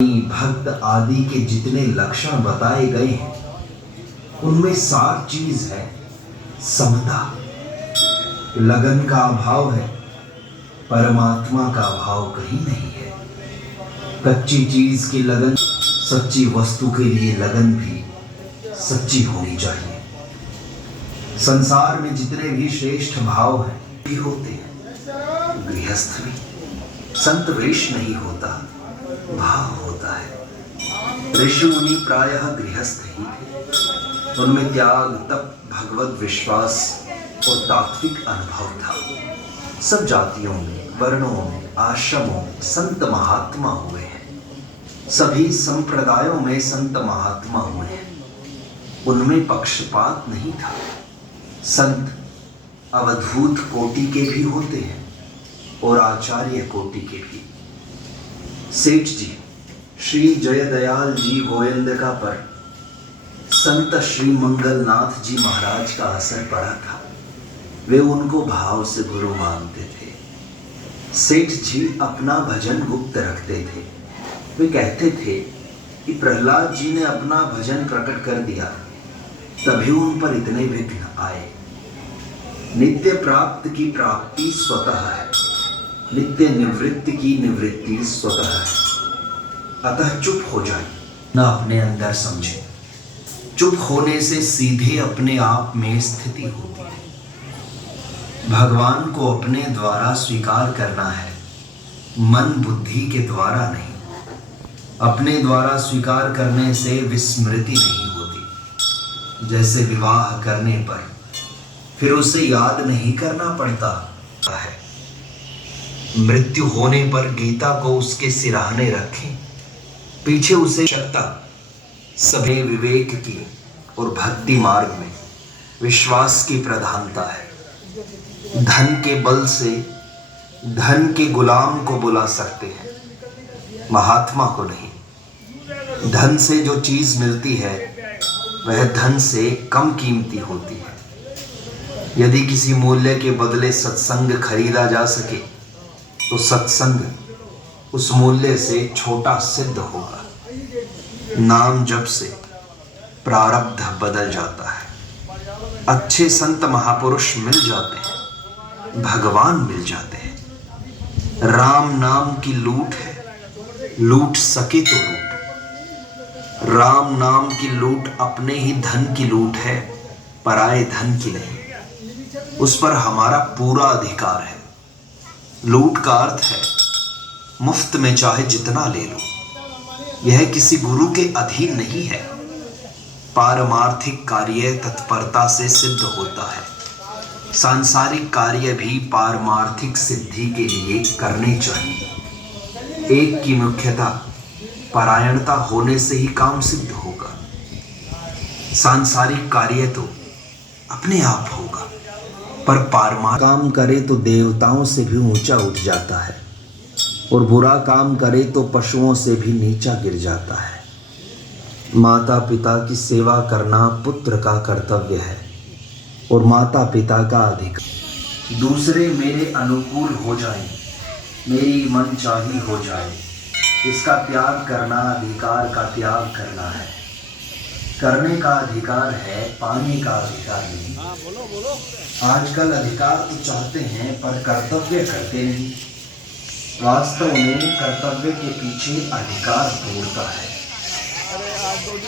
भक्त आदि के जितने लक्षण बताए गए हैं उनमें सार चीज है समता। लगन का अभाव है, परमात्मा का अभाव कहीं नहीं है। कच्ची चीज की लगन, सच्ची वस्तु के लिए लगन भी सच्ची होनी चाहिए। संसार में जितने भी श्रेष्ठ भाव हैं भी होते हैं। गृहस्थ भी संत वेश नहीं होता, भाव होता है। ऋषि मुनि प्रायः गृहस्थ ही थे। उनमें त्याग, तप, भगवत विश्वास और तात्विक अनुभव था। सब जातियों में, वर्णों में, आश्रमों में संत महात्मा हुए हैं। सभी संप्रदायों में संत महात्मा हुए हैं। उनमें पक्षपात नहीं था। संत अवधूत कोटि के भी होते हैं और आचार्य कोटि के भी। सेठ जी श्री जयदयाल जी गोयंदका पर संत श्री मंगलनाथ जी महाराज का असर पड़ा था। वे उनको भाव से गुरु मानते थे। सेठ जी अपना भजन गुप्त रखते थे। वे कहते थे कि प्रहलाद जी ने अपना भजन प्रकट कर दिया, तभी उन पर इतने विघ्न आए। नित्य प्राप्त की प्राप्ति स्वतः है, नित्य निवृत्ति की निवृत्ति स्वतः है। अतः चुप हो जाए, न अपने अंदर समझे। चुप होने से सीधे अपने आप में स्थिति होती है। भगवान को अपने द्वारा स्वीकार करना है, मन बुद्धि के द्वारा नहीं। अपने द्वारा स्वीकार करने से विस्मृति नहीं होती। जैसे विवाह करने पर फिर उसे याद नहीं करना पड़ता है। मृत्यु होने पर गीता को उसके सिरहाने रखें, पीछे उसे शक्ता। सभी विवेक की और भक्ति मार्ग में विश्वास की प्रधानता है। धन के बल से धन के गुलाम को बुला सकते हैं, महात्मा को नहीं। धन से जो चीज मिलती है वह धन से कम कीमती होती है। यदि किसी मूल्य के बदले सत्संग खरीदा जा सके तो सत्संग उस मूल्य से छोटा सिद्ध होगा। नाम जप से प्रारब्ध बदल जाता है। अच्छे संत महापुरुष मिल जाते हैं, भगवान मिल जाते हैं। राम नाम की लूट है, लूट सके तो लूट। राम नाम की लूट अपने ही धन की लूट है, पराये धन की नहीं। उस पर हमारा पूरा अधिकार है। लूट का अर्थ है मुफ्त में चाहे जितना ले लो। यह किसी गुरु के अधीन नहीं है। पारमार्थिक कार्य तत्परता से सिद्ध होता है। सांसारिक कार्य भी पारमार्थिक सिद्धि के लिए करने चाहिए। एक की मुख्यता परायणता होने से ही काम सिद्ध होगा। सांसारिक कार्य तो अपने आप होगा, पर पारमार्थिक काम करे तो देवताओं से भी ऊंचा उठ जाता है और बुरा काम करे तो पशुओं से भी नीचा गिर जाता है। माता पिता की सेवा करना पुत्र का कर्तव्य है और माता पिता का अधिकार। दूसरे मेरे अनुकूल हो जाएं, मेरी मनचाही हो जाए, इसका त्याग करना अधिकार का त्याग करना है। करने का अधिकार है, पाने का अधिकार नहीं। आजकल अधिकार तो चाहते हैं पर कर्तव्य करते नहीं। वास्तव में कर्तव्य के पीछे अधिकार दौड़ता है,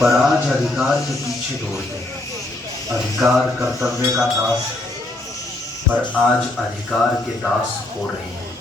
पर आज अधिकार के पीछे दौड़ते हैं। अधिकार कर्तव्य का दास है, पर आज अधिकार के दास हो रहे हैं।